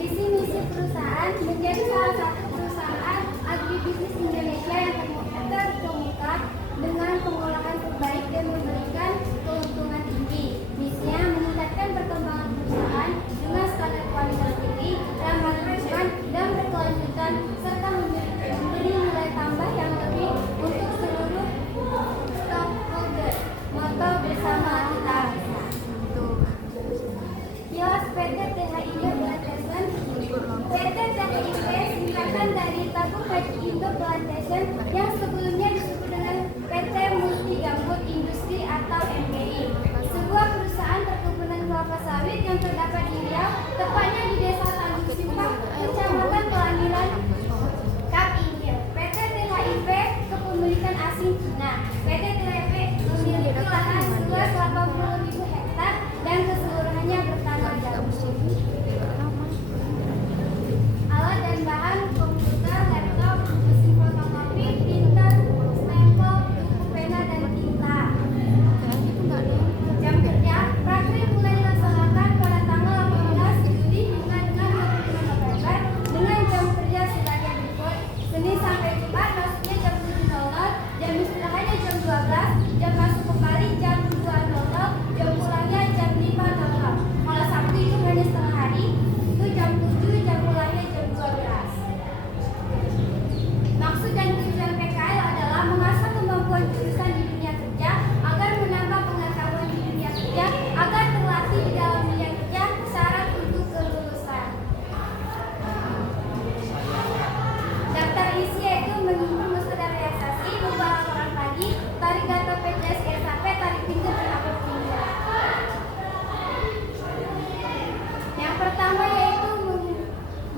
Visi misi perusahaan menjadi salah satu perusahaan agribisnis Indonesia yang terkemuka dengan pengolahan terbaik dan memberikan keuntungan tinggi. Misinya meningkatkan perkembangan perusahaan dengan standar kualitas tinggi, ramah lingkungan dan berkelanjutan, serta memberi nilai tambah yang lebih untuk seluruh stakeholder. Moto bersama kita bisa. Kios PT THI Plantation. PT THI singkatan dari Tabung Haji Indo Plantation yang sebelumnya disebut dengan PT Multi Gambut Industri atau MGI. Sebuah perusahaan perkebunan kelapa sawit yang terdapat di Riau, tepatnya di Desa Tanjung Simpang, Kecamatan Pelangiran, Kap Inggil. PT THIP kepemilikan asing Cina. PT THIP memiliki lahan seluas 80.000 hektar dan keseluruhannya bertanam jagung. Alat dan bahan komputer, laptop, mesin fotokopi, printer, stempel, buku pena dan tinta. Jam kerja praktik mulai dilaksanakan pada tanggal 18 Juli hingga dengan 25 November dengan jam kerja sebagai berikut: Senin sampai Jumat masuknya jam 7.00, jam istirahatnya jam 12, jam masuk kembali jam 2.00, jam pulangnya jam 5.00. Kalau Sabtu itu hanya setengah hari, itu jam 7, jam pulangnya jam 12. Maksud dan tujuan PKL adalah mengasah kemampuan jurusan di dunia kerja agar menambah pengetahuan di dunia kerja, agar terlatih di dalam dunia kerja. Syarat untuk kelulusan. Daftar isi yaitu menghimpun muster dan realisasi, membuat laporan pagi, tarik data PJS SAP, tarik pintu dan upload pintu. Yang pertama yaitu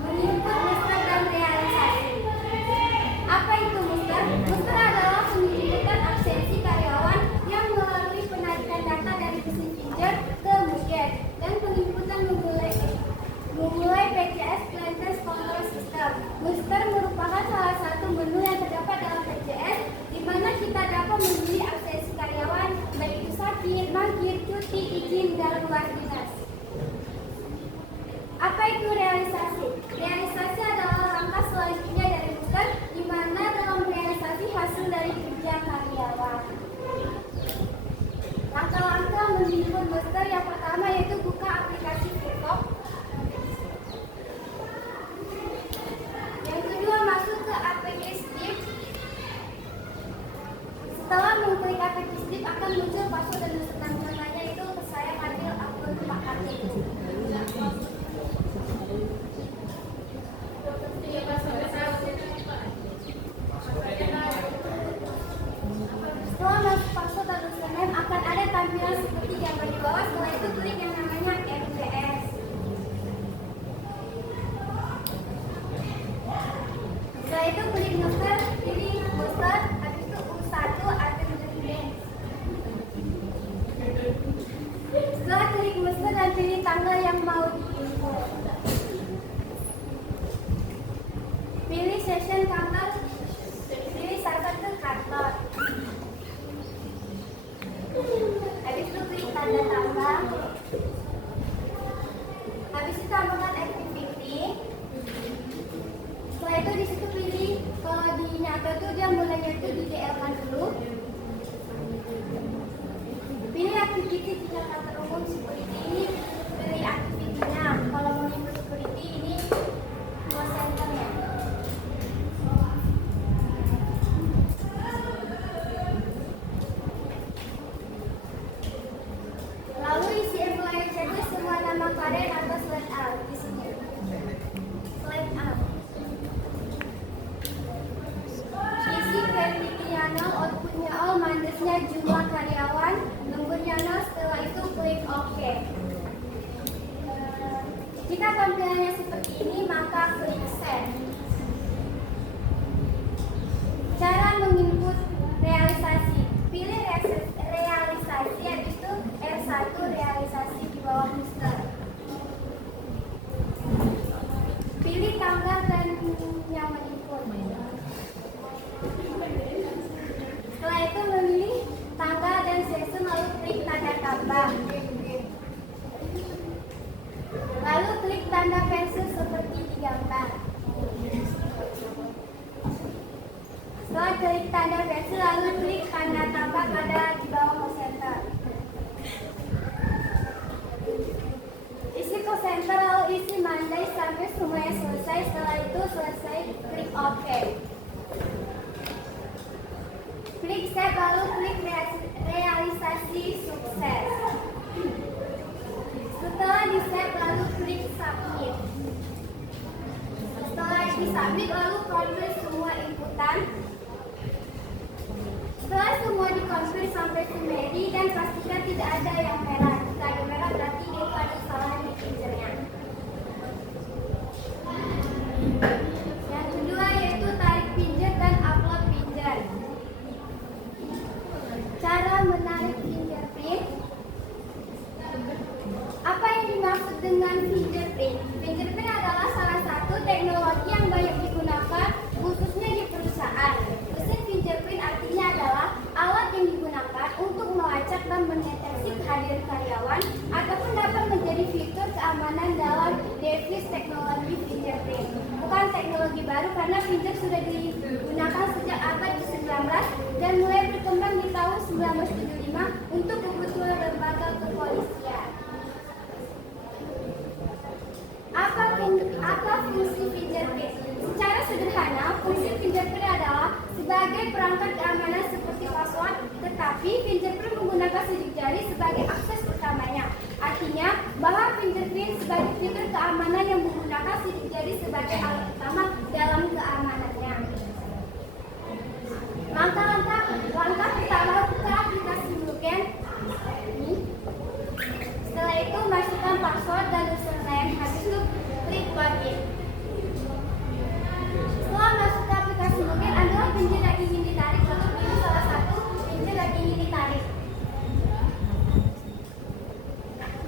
menghimpun muster dan realisasi. Apa itu muster? Muster adalah penginputan absensi karyawan yang melalui penarikan data dari mesin pinjer ke Muget, dan penginputan memulai PJS Plantation Control System. Muster merupakan salah satu menu yang terdapat dalam PJS, di mana kita dapat memilih absensi karyawan, baik itu sakit, mangkir, cuti, izin, dan luar dinas. Apa itu realisasi? Realisasi adalah langkah selanjutnya dari muster, di mana dalam realisasi hasil dari kerja karyawan. Langkah-langkah menghimpun muster yang pertama yaitu buka aplikasi Vpop. Yang kedua, masuk ke APK Strip. Setelah mengklik APK Strip akan muncul password dan username namanya, itu saya panggil akun Pak Karti. Setelah masuk password dan username akan ada tampilan seperti gambar di bawah. Setelah itu klik yang namanya MTS. Setelah itu klik muster, pilih muster, habis itu U1 attendance. Setelah klik muster dan pilih tanggal yang mau diinput. Pilih session kantor, pilih server ke kantor. Habis itu klik tanda tambah. Habis itu tambahkan activity. Setelah itu di situ pilih, kalau di nyata tuh dia mulainya itu di DL-kan dulu. Pilih activity jika kantor umum security, ini pilih activity-nya. Kalau mau input security ini call center-nya. Lalu isi employee checklist semua nama karyawan atau select out di sini. Jika tampilannya seperti ini, maka klik save. Cara menginput realisasi. Pilih realisasi, yaitu R1 realisasi di bawah Mister. Pilih tanggal dan yang menginput. Setelah itu memilih tanggal dan season, lalu klik tanda tambah. Lalu klik tanda pensil seperti di gambar. Setelah klik tanda pensil, lalu klik tanda tambah pada di bawah call center. Isi call center, lalu isi Monday sampai semuanya selesai. Setelah itu selesai, klik OK. Klik save, lalu klik realisasi sukses. Setelah di-save, lalu klik submit. Setelah di-submit, lalu konfirm semua inputan. Setelah semua dikonfirm sampai ke ready dan pastikan tidak ada yang merah. Jika ada merah berarti itu ada kesalahan di printernya. Yang kedua yaitu tarik pinjer dan upload pinjer. Cara menarik fingerprint. Apa yang dimaksud dengan fingerprint? Fingerprint adalah salah satu teknologi yang banyak digunakan khususnya di perusahaan. Mesin fingerprint artinya adalah alat yang digunakan untuk melacak dan mendeteksi kehadiran karyawan ataupun dapat menjadi fitur keamanan dalam device teknologi fingerprint. Bukan teknologi baru karena finger sudah digunakan sejak abad ke-19 dan mulai berkembang di tahun 1975 untuk kebutuhan lembaga kepolisian. Apa fungsi fingerprint? Secara sederhana, fungsi fingerprint adalah sebagai perangkat keamanan seperti password, tetapi fingerprint menggunakan sidik jari sebagai akses utamanya. Artinya, bahwa fingerprint sebagai fitur keamanan yang menggunakan sidik jari sebagai alat utama dalam keamanannya. Langkah pertama, buka aplikasi Bluecan. Setelah itu, masukkan password dan username. Habis itu, klik login. Setelah masuk ke aplikasi Bluecan, ambillah pinjer yang ingin ditarik, lalu pilih salah satu pinjer yang ingin ditarik.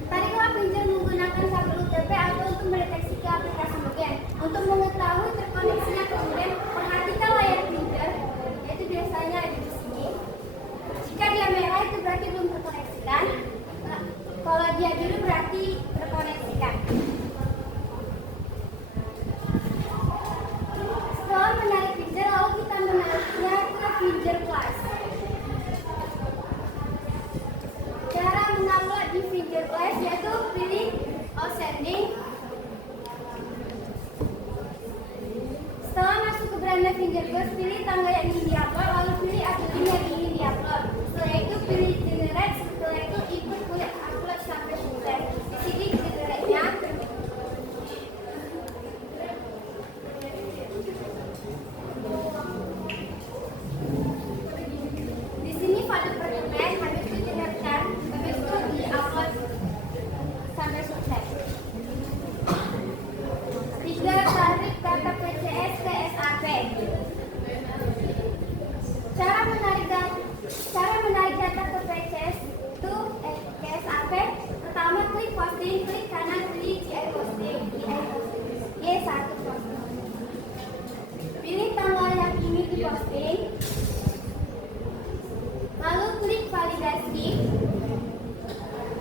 Tariklah pinjer menggunakan kabel UTP atau untuk mendeteksi ke aplikasi Bluecan. Untuk mengetahui terkoneksinya kemudian perhatikan layar pinjer, yaitu biasanya ada di sini. Jika dia merah itu berarti belum terkoneksikan. Kalau dia biru berarti terkoneksikan. Setelah menarik pinjer, lalu kita menariknya ke pinjer plus. Cara mengupload di pinjer plus yaitu pilih sending. Setelah masuk ke beranda pinjer plus, pilih tanggal yang ingin diupload, lalu pilih akun yang ingin diupload. Setelah itu pilih generate, setelah itu ikut kulit upload sampai selesai. Di sini generate-nya. Di sini pada pertemuan, habis itu generate, habis itu di-upload sampai selesai. 3. Tarik data PCS ke SAP. Cara menarik data ke PCS itu ke SAP. Pertama klik posting, klik kanan pilih GI posting, Y1 posting. Pilih tanggal yang ingin diposting. Lalu klik validasi.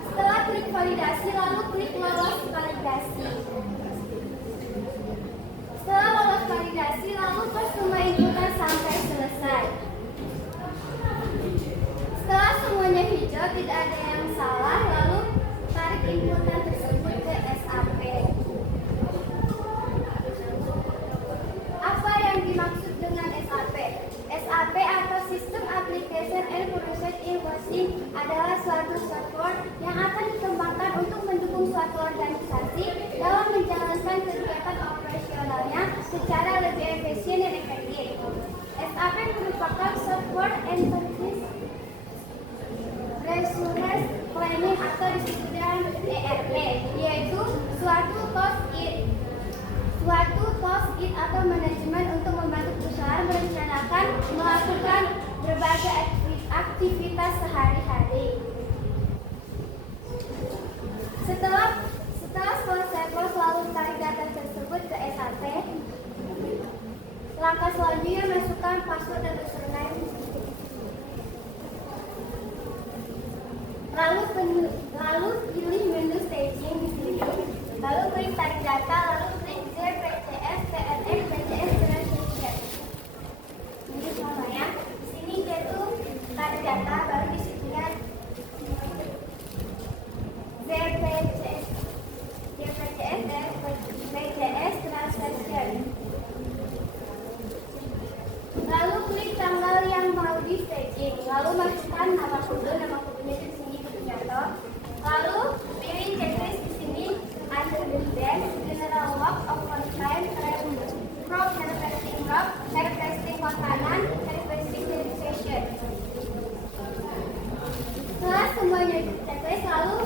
Setelah klik validasi, lalu klik lolos validasi. Setelah lolos validasi, lalu tes semua inputan sampai selesai. Setelah semuanya hijau, tidak ada yang salah, lalu tarik inputan tersebut ke SAP. Apa yang dimaksud dengan SAP? SAP atau System Application and Process Invoicing adalah suatu software yang akan dikembangkan untuk mendukung suatu organisasi dalam menjalankan kegiatan operasionalnya secara lebih efisien dan efektif. SAP merupakan software enterprise resource planning atau disebut dengan ERP, yaitu suatu cost audit atau manajemen untuk membantu perusahaan merencanakan melakukan berbagai aktivitas sehari-hari. Setelah selesai pos lalu tarik data tersebut ke SAP. Langkah selanjutnya masukkan password dan username. Lalu pilih menu staging di sini. Lalu klik tarik data, lalu klik ZPCS, TNX, PCS, Transaction. Ini contohnya. Di sini dia tuh tarik data, baru di sini kan ZPCS, dan PCS, Transaction. Lalu klik tanggal yang mau di staging. Lalu masukkan nama kodenya di sini contoh. Lalu pilih checklist di sini under the desk, general work, overtime, prop, harvesting makanan, harvesting verification. Setelah semuanya di checklist, lalu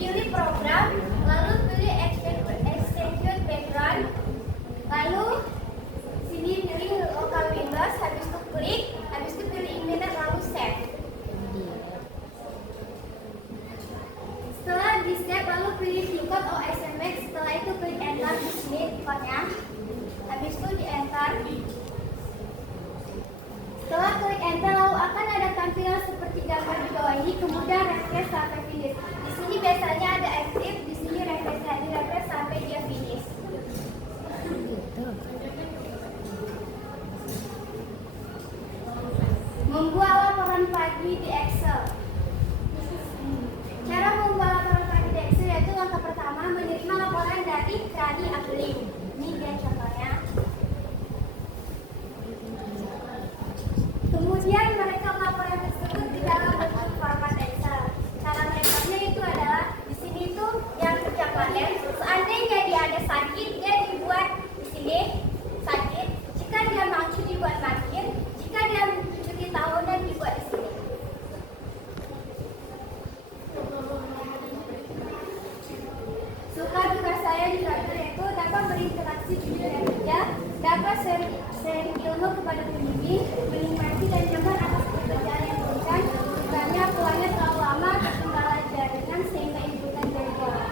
pilih program, lalu pilih execute background, lalu sini pilih local Windows, habis itu klik, habis itu pilih email, lalu save. Setelah di save, lalu pilih keycode atau SMS, setelah itu klik enter di sini keycode-nya, habis itu di enter. Setelah klik enter, lalu akan ada tampilan seperti gambar di bawah ini, kemudian refresh sampai finish. Di sini biasanya ada active, di sini refresh sampai dia finish. Membuat laporan pagi di Excel. Cara membuat laporan pagi di Excel yaitu langkah pertama menerima laporan dari Krani Agling. Ini dia contohnya. Kemudian merekam laporan tersebut di dalam bentuk format Excel. Cara merekamnya itu adalah di sini tuh yang kerja panen. Seandainya dia ada sakit, dia dibuat di sini sakit. Jika dia mangkir, dibuat mangkir. Jika dia cuti tahunan, dibuat di sini. Suka duka saya di kantor itu dapat berinteraksi di dunia kerja, dapat sharing ilmu kepada pembimbing, menikmati dan nyaman atas pekerjaan yang diberikan. Dukanya pulangnya terlalu lama, ketinggalan jaringan sehingga inputan dari jauh.